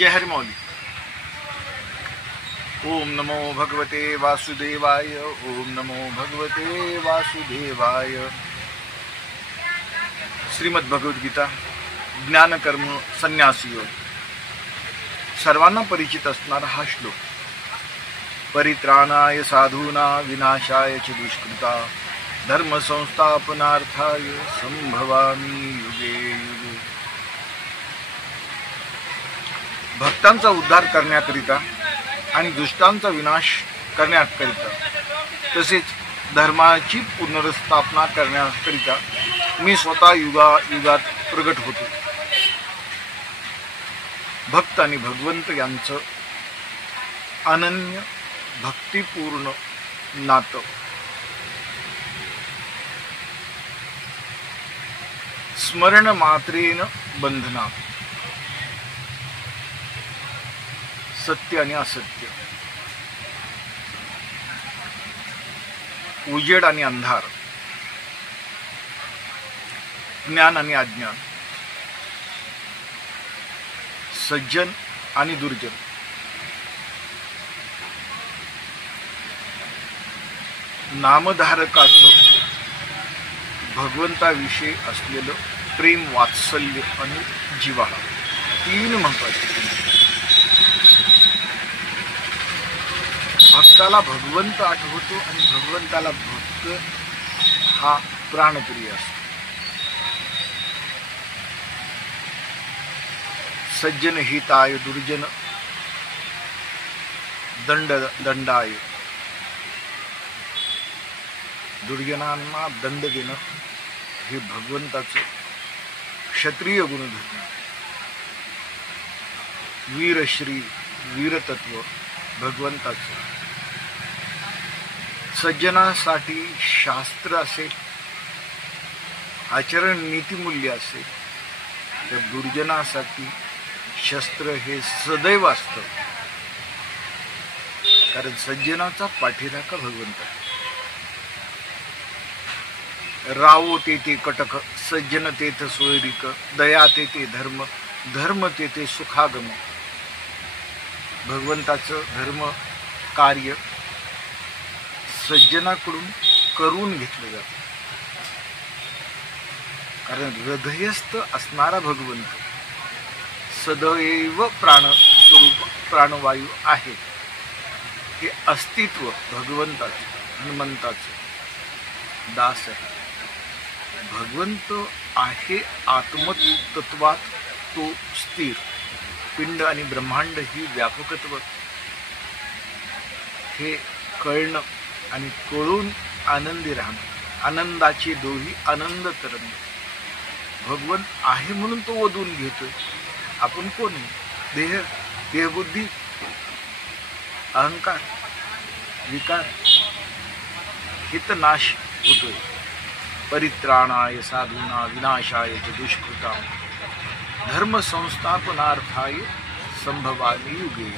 जय हरि मौली। ओम नमो भगवते वासुदेवाय। ओम नमो भगवते वासुदेवाय। श्रीमद भगवद्गीता ज्ञान कर्म संन्यास योग सर्वांना परिचित असणारा हा श्लोक। परित्राणाय साधूना विनाशाय च दुष्कृता धर्म संस्थापनार्थाय संभवामि युगे युगे। भक्तांचा उद्धार करण्याकरिता आणि दुष्टांचा विनाश करण्याकरिता तसेच धर्माची पुनर्स्थापना करण्याकरिता मी स्वतः युगात प्रगट होतो। भक्त आणि भगवंत यांचं अनन्य भक्तिपूर्ण नातं स्मरण मात्रेन बंधना। सत्य आणि असत्य, उजेड आणि अंधार, ज्ञान आणि अज्ञान, सज्जन आणि दुर्जन, नामधारकाचं भगवंताविषयी असलेलं प्रेम वात्सल्य आणि जिव्हाळा, तीन महत्वाचे। भक्ताला भगवंत आठवतो आणि भगवंताला भक्त हा प्राणप्रिय असतो। सज्जन हिताय दुर्जन दंडाय। दुर्जनांना दंड देणं हे भगवंताचं क्षत्रिय गुणधर्म। वीरश्री वीरतत्व भगवंताचं। सज्जनासाठी शास्त्र असेल, आचरण नीतिमूल्य असेल, तर दुर्जनासाठी शस्त्र हे सदैव असतं, कारण सज्जनाचा पाठीराखा भगवंत आहे। रावो तेथे कटक सज्जन तेथे सोयरिक दया तेथे धर्म धर्म तेथे सुखागम। भगवंताचं धर्म कार्य सज्जनाकडून करून घेतलं जातं, कारण हृदयस्थ असणारा भगवंत सदैव प्राणस्वरूप प्राणवायू आहे। हे अस्तित्व भगवंताचं हनुमंताचं दास आहे। भगवंत आहे आत्मतत्वात तो स्थिर। पिंड आणि ब्रह्मांड ही व्यापकत्व हे कळणं आणि कळून आनंदी राहणं, आनंदाची दोही आनंद तरंग। भगवंत आहे म्हणून तो वधून घेतोय। आपण कोण आहे? देहबुद्धी, अहंकार, विकार हे तर नाश होतोय। परित्राणाय साधूना विनाशाय च दुष्कृता धर्म संस्थापनार्थाय संभवामि युगे।